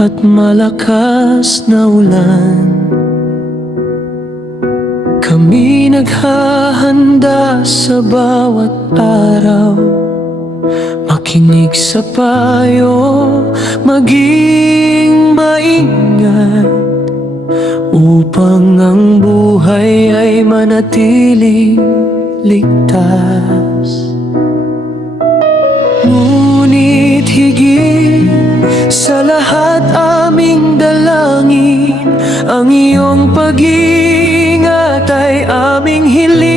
at malakas na ulan. Kami naghahanda sa bawat araw, makinig sa payo, maging maingat, upang ang buhay ay manatiling ligtas. Ngunit higit sa lahat aming dalangin, ang iyong pag-iingat ay aming hiling.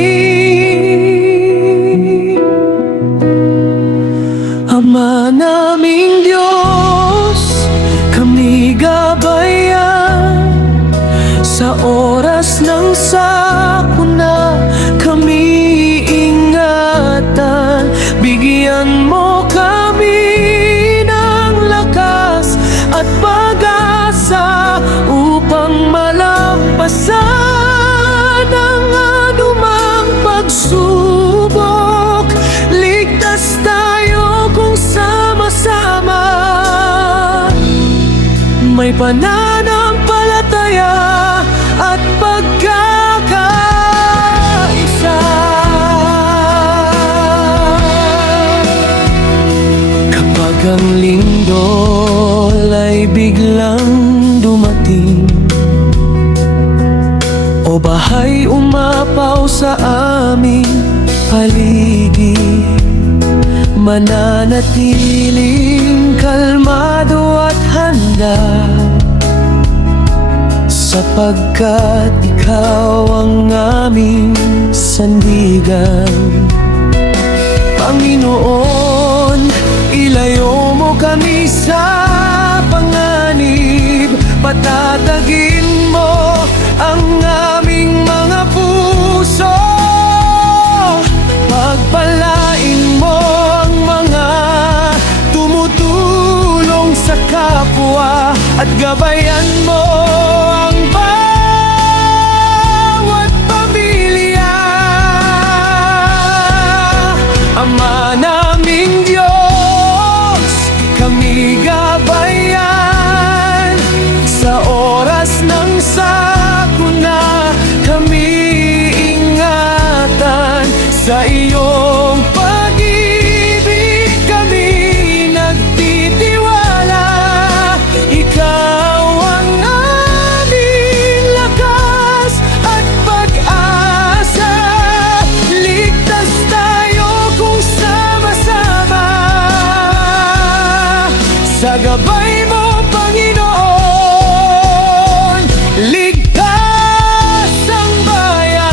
Ama naming Diyos, kami gabayan sa oras ng sakuna, kami ingatan, bigyan mo kami ng lakas at pag-asa upang malampasan ang anumang pagsubok. Ligtas tayo kung sama-sama may pananampalataya at pagkakaisa. Kapag ang lindol ay biglang dumating, o bahay umapaw sa aming paligid, mananatiling kalmado at handa, sapagkat ikaw ang aming sandigan. Panginoon, ilayo mo kami sa panganib, patatagin mo ang aming mga puso, pagpalain mo ang mga tumutulong sa kapwa, at gabayan mo ang bawat pamilya. Ama naming Diyos, kami gabayan sa oras ng sakuna, kami ingatan sa iyong pag-ibig, kami nagtitiwala. Ikaw ang aming lakas at pag-asa. Ligtas tayo kung sama-sama sa gabay mo, Panginoon. Ligtas ang bayan.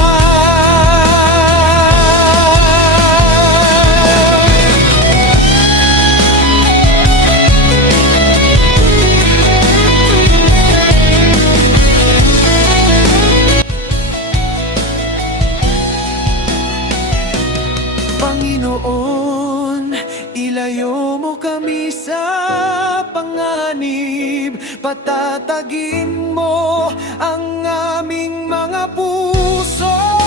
Panginoon, ilayo mo kami sa panganib, patatagin mo ang aming mga puso.